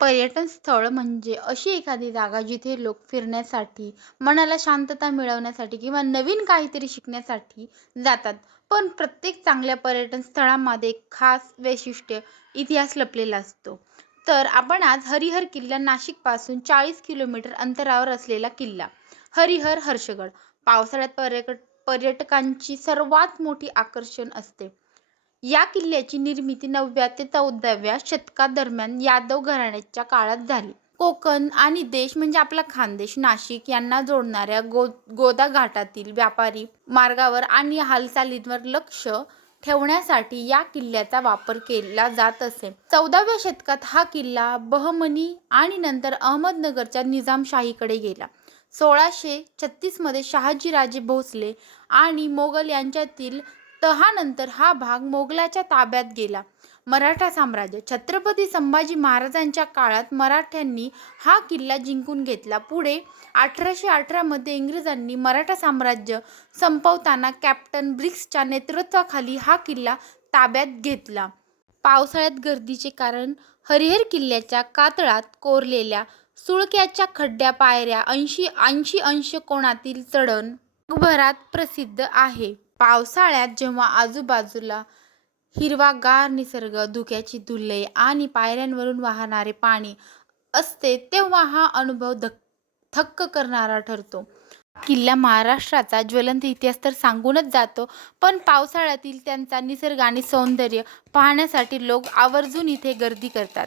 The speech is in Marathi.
पर्यटन स्थळ म्हणजे अशी एखादी जागा जिथे लोक फिरण्यासाठी, मनाला शांतता मिळवण्यासाठी किंवा नवीन काहीतरी शिकण्यासाठी जातात. पण प्रत्येक चांगल्या पर्यटन स्थळामध्ये एक खास वैशिष्ट्य, इतिहास लपलेला असतो. तर आपण आज हरिहर किल्ला, नाशिकपासून 40 किलोमीटर अंतरावर असलेला किल्ला हरिहर हर्षगड. पावसाळ्यात पर्यटकांची सर्वात मोठी आकर्षण असते. या किल्ल्याची निर्मिती 9व्या ते 14व्या शतकादरम्यान यादव घराण्याच्या काळात झाली. कोकण आणि देश म्हणजे आपला खानदेश, नाशिक यांना जोडणाऱ्या गोदा घाटातील व्यापारी मार्गावर आणि हालचालींवर लक्ष ठेवण्यासाठी या किल्ल्याचा वापर केला जात असे. 14व्या शतकात हा किल्ला बहमनी आणि नंतर अहमदनगरच्या निजामशाहीकडे गेला. 1636 मध्ये शहाजीराजे भोसले आणि मोगल यांच्यातील तहानंतर हा भाग मोगलांच्या ताब्यात गेला. मराठा साम्राज्य. छत्रपती संभाजी महाराजांच्या काळात मराठ्यांनी हा किल्ला जिंकून घेतला. पुढे 1818 मध्ये इंग्रजांनी मराठा साम्राज्य संपवताना कॅप्टन ब्रिग्सच्या नेतृत्वाखाली हा किल्ला ताब्यात घेतला. पावसाळ्यात गर्दीचे कारण हरिहर किल्ल्याच्या कातळात कोरलेल्या सुळक्याच्या खड्ड्या, पायऱ्या, 80 अंश कोनातील चढण जगभरात प्रसिद्ध आहे. पावसाळ्यात जेव्हा आजूबाजूला हिरवागार निसर्ग, धुक्याची धुलई आणि पायऱ्यांवरून वाहणारे पाणी असते तेव्हा हा अनुभव थक्क करणारा ठरतो. किल्ला महाराष्ट्राचा ज्वलंत इतिहास तर सांगूनच जातो, पण पावसाळ्यातील त्यांचा निसर्ग आणि सौंदर्य पाहण्यासाठी लोक आवर्जून इथे गर्दी करतात.